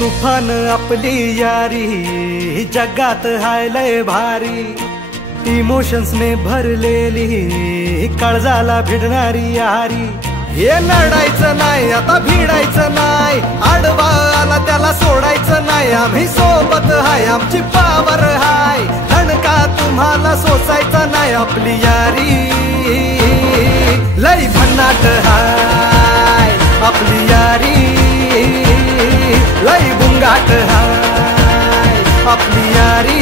तुफान आपली यारी जगात हाय लय भारी, इमोशन्स ने भरलेली काळजाला भिडणारी यारी। हे लढायचं नाही आता भिडायचं नाही, आडवा आला त्याला सोडायचं नाही, आम्ही सोबत हाय आमची पावर हाय, धणका तुम्हाला सोसायचा नाही, आपली यारी लय भन्नाट हाय, आपली यारी लय बुंगाट हाय, आपली यारी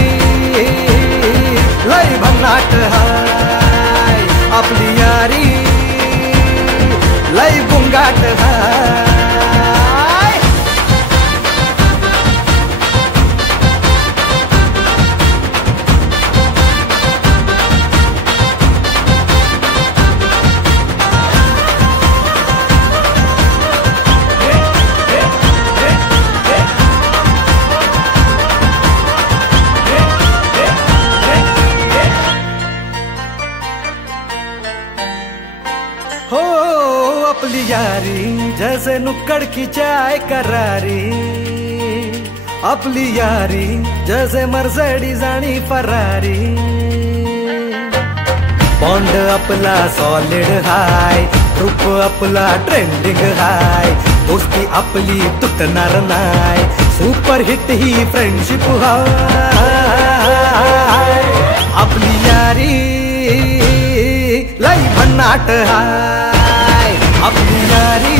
लय भन्नाट हाय, आपली यारी लय बुंगाट हाय। हो अपनी यारी जैसे नुक्कड़ की चाय करारी, अपनी यारी जैसे मर्सिडीज आणि फरारी, बॉन्ड आपला सॉलिड हाय, ग्रुप आपला ट्रेंडिंग हाय, दोस्ती आपली तुटणार नाय, सुपर हिट ही फ्रेंडशिप हाय, आपली यारी लय भन्नाट हाय, आपली यारी